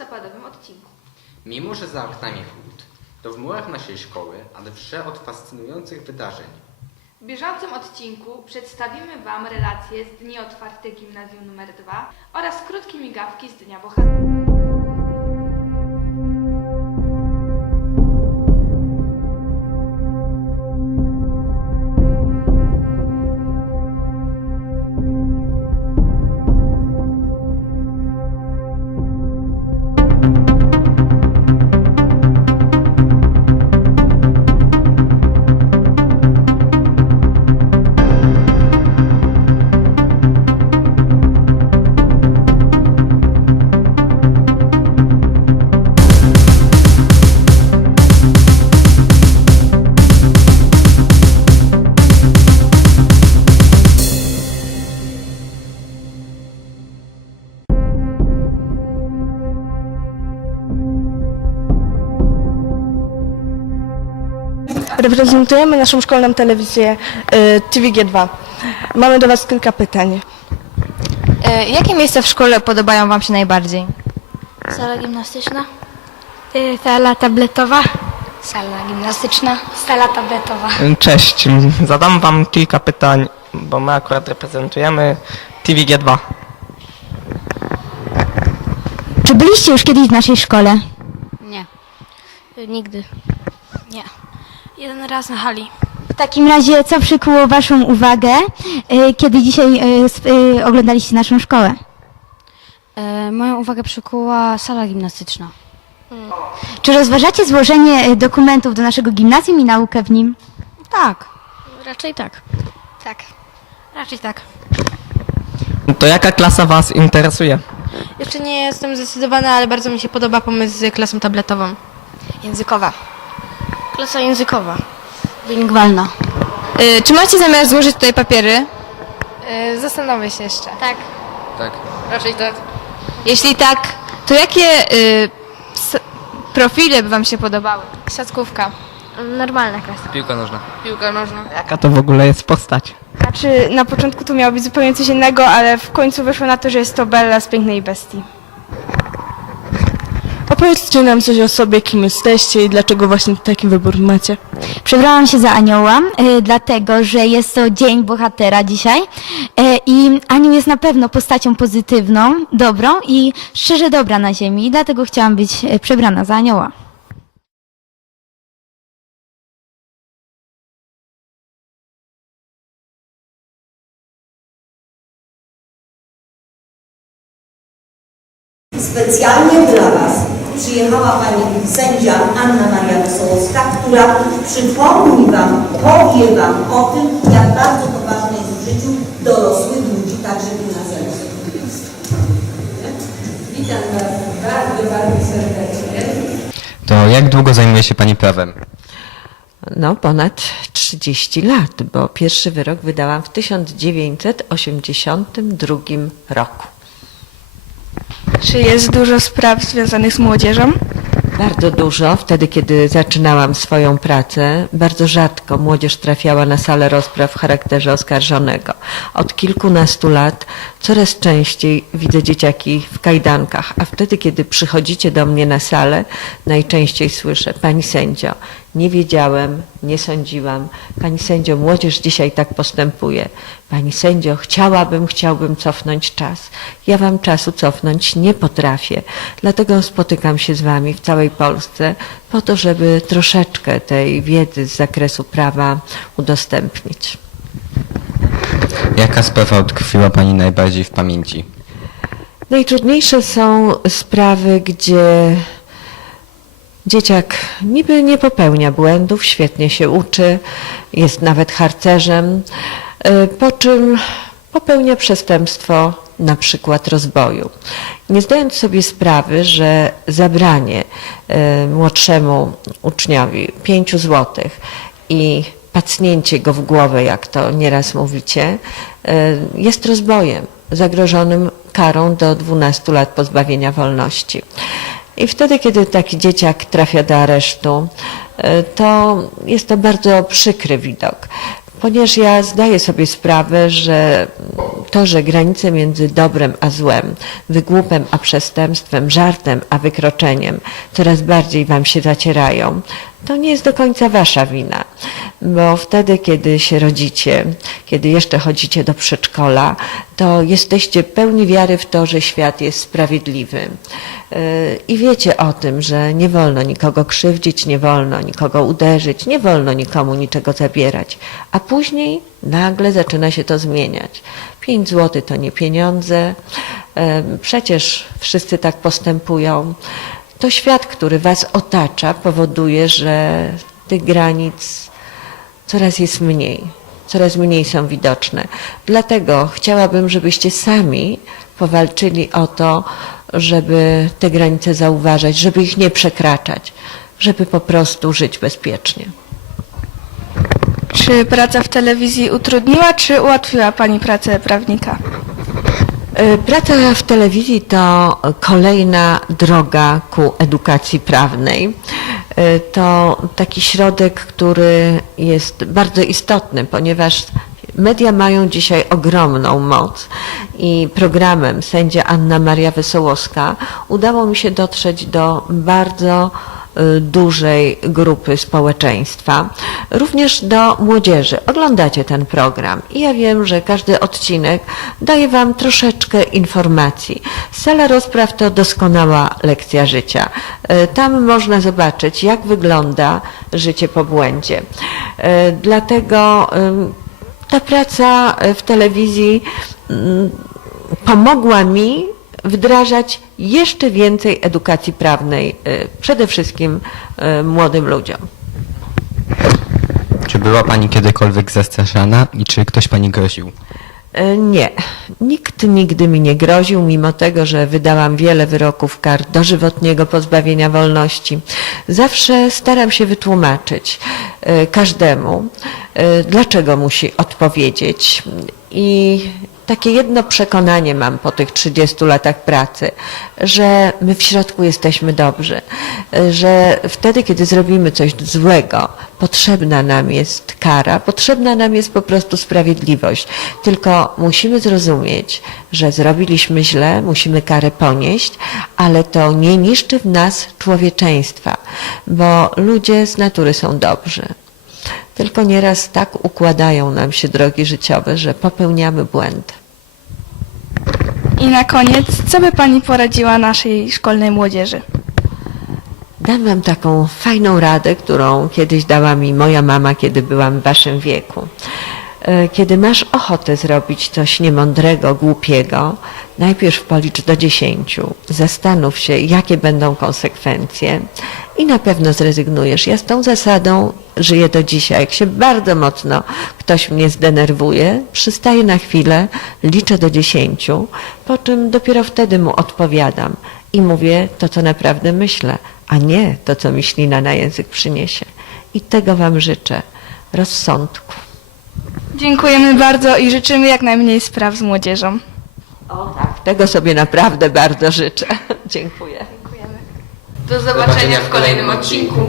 listopadowym odcinku. Mimo, że za oknami chłód, to w murach naszej szkoły, ale wsze od fascynujących wydarzeń. W bieżącym odcinku przedstawimy Wam relacje z dni otwartych Gimnazjum nr 2 oraz krótkie migawki z Dnia Bohaterów. Reprezentujemy naszą szkolną telewizję y, TVG2. Mamy do Was kilka pytań. E, Jakie miejsca w szkole podobają Wam się najbardziej? Sala gimnastyczna. Sala tabletowa. Sala gimnastyczna. Sala tabletowa. Cześć, zadam Wam kilka pytań, bo my akurat reprezentujemy TVG2. Czy byliście już kiedyś w naszej szkole? Nie. Nigdy. Nie. Jeden raz na hali. W takim razie, co przykuło Waszą uwagę, y, kiedy dzisiaj y, sp- y, oglądaliście naszą szkołę? E, moją uwagę przykuła sala gimnastyczna. Czy rozważacie złożenie y, dokumentów do naszego gimnazjum i naukę w nim? Tak. Raczej tak. Tak. Raczej tak. To jaka klasa Was interesuje? Jeszcze nie jestem zdecydowana, ale bardzo mi się podoba pomysł z klasą tabletową. Językowa. Klasa językowa. Bilingwalna. E, Czy macie zamiar złożyć tutaj papiery? Yy, zastanowię się jeszcze. Tak. Tak. Raczej tak. Jeśli tak, to jakie y, profile by Wam się podobały? Siatkówka. Normalna klasa. Piłka nożna. Piłka nożna. Jaka to w ogóle jest postać? Znaczy, na początku to miało być zupełnie coś innego, ale w końcu wyszło na to, że jest to Bella z Pięknej Bestii. Opowiedzcie nam coś o sobie, kim jesteście i dlaczego właśnie taki wybór macie. Przebrałam się za anioła, y, dlatego że jest to dzień bohatera dzisiaj y, i anioł jest na pewno postacią pozytywną, dobrą i szczerze dobra na ziemi i dlatego chciałam być y, przebrana za anioła. Specjalnie dla Was przyjechała Pani sędzia Anna Maria Wesołowska, która przypomni Wam, powie Wam o tym, jak bardzo to ważne jest w życiu dorosłych ludzi, także gimnazjalistów. Witam Was bardzo, bardzo serdecznie. To jak długo zajmuje się Pani prawem? No, ponad 30 lat, bo pierwszy wyrok wydałam w 1982 roku. Czy jest dużo spraw związanych z młodzieżą? Bardzo dużo. Wtedy, kiedy zaczynałam swoją pracę, bardzo rzadko młodzież trafiała na salę rozpraw w charakterze oskarżonego. Od kilkunastu lat coraz częściej widzę dzieciaki w kajdankach, a wtedy, kiedy przychodzicie do mnie na salę, najczęściej słyszę, pani sędzio, nie wiedziałem, nie sądziłam. Pani sędzio, młodzież dzisiaj tak postępuje. Pani sędzio, chciałabym, chciałbym cofnąć czas. Ja wam czasu cofnąć nie potrafię. Dlatego spotykam się z wami w całej Polsce po to, żeby troszeczkę tej wiedzy z zakresu prawa udostępnić. Jaka sprawa utkwiła Pani najbardziej w pamięci? Najtrudniejsze są sprawy, gdzie dzieciak niby nie popełnia błędów, świetnie się uczy, jest nawet harcerzem, y, po czym popełnia przestępstwo na przykład rozboju. Nie zdając sobie sprawy, że zabranie y, młodszemu uczniowi pięciu złotych i pacnięcie go w głowę, jak to nieraz mówicie, y, jest rozbojem zagrożonym karą do 12 lat pozbawienia wolności. I wtedy, kiedy taki dzieciak trafia do aresztu, y, to jest to bardzo przykry widok, ponieważ ja zdaję sobie sprawę, że to, że granice między dobrem a złem, wygłupem a przestępstwem, żartem a wykroczeniem coraz bardziej Wam się zacierają, to nie jest do końca Wasza wina, bo wtedy, kiedy się rodzicie, kiedy jeszcze chodzicie do przedszkola, to jesteście pełni wiary w to, że świat jest sprawiedliwy. Yy, I wiecie o tym, że nie wolno nikogo krzywdzić, nie wolno nikogo uderzyć, nie wolno nikomu niczego zabierać. A później nagle zaczyna się to zmieniać. 5 zł to nie pieniądze, yy, przecież wszyscy tak postępują. To świat, który Was otacza, powoduje, że tych granic coraz jest mniej, coraz mniej są widoczne. Dlatego chciałabym, żebyście sami powalczyli o to, żeby te granice zauważać, żeby ich nie przekraczać, żeby po prostu żyć bezpiecznie. Czy praca w telewizji utrudniła, czy ułatwiła Pani pracę prawnika? E, Praca w telewizji to kolejna droga ku edukacji prawnej. E, To taki środek, który jest bardzo istotny, ponieważ media mają dzisiaj ogromną moc i programem sędzia Anna Maria Wesołowska udało mi się dotrzeć do bardzo dużej grupy społeczeństwa, również do młodzieży. Oglądacie ten program i ja wiem, że każdy odcinek daje Wam troszeczkę informacji. Sala rozpraw to doskonała lekcja życia. Y, Tam można zobaczyć, jak wygląda życie po błędzie. Y, Dlatego y, ta praca w telewizji pomogła mi wdrażać jeszcze więcej edukacji prawnej, y, przede wszystkim y, młodym ludziom. Czy była Pani kiedykolwiek zastraszana i czy ktoś Pani groził? E, Nie, nikt nigdy mi nie groził, mimo tego, że wydałam wiele wyroków kar dożywotniego pozbawienia wolności. Zawsze staram się wytłumaczyć e, każdemu, e, dlaczego musi odpowiedzieć. I takie jedno przekonanie mam po tych 30 latach pracy, że my w środku jesteśmy dobrzy, że wtedy, kiedy zrobimy coś złego, potrzebna nam jest kara, potrzebna nam jest po prostu sprawiedliwość. Tylko musimy zrozumieć, że zrobiliśmy źle, musimy karę ponieść, ale to nie niszczy w nas człowieczeństwa, bo ludzie z natury są dobrzy. Tylko nieraz tak układają nam się drogi życiowe, że popełniamy błędy. I na koniec, co by Pani poradziła naszej szkolnej młodzieży? Dam wam taką fajną radę, którą kiedyś dała mi moja mama, kiedy byłam w waszym wieku. E, Kiedy masz ochotę zrobić coś niemądrego, głupiego, najpierw policz do dziesięciu, zastanów się, jakie będą konsekwencje i na pewno zrezygnujesz. Ja z tą zasadą żyję do dzisiaj. Jak się bardzo mocno ktoś mnie zdenerwuje, przystaję na chwilę, liczę do dziesięciu, po czym dopiero wtedy mu odpowiadam i mówię to, co naprawdę myślę, a nie to, co mi ślina na język przyniesie. I tego wam życzę. Rozsądku. Dziękujemy bardzo i życzymy jak najmniej spraw z młodzieżą. O tak, tego sobie naprawdę bardzo życzę. Dziękuję. Do zobaczenia w kolejnym odcinku.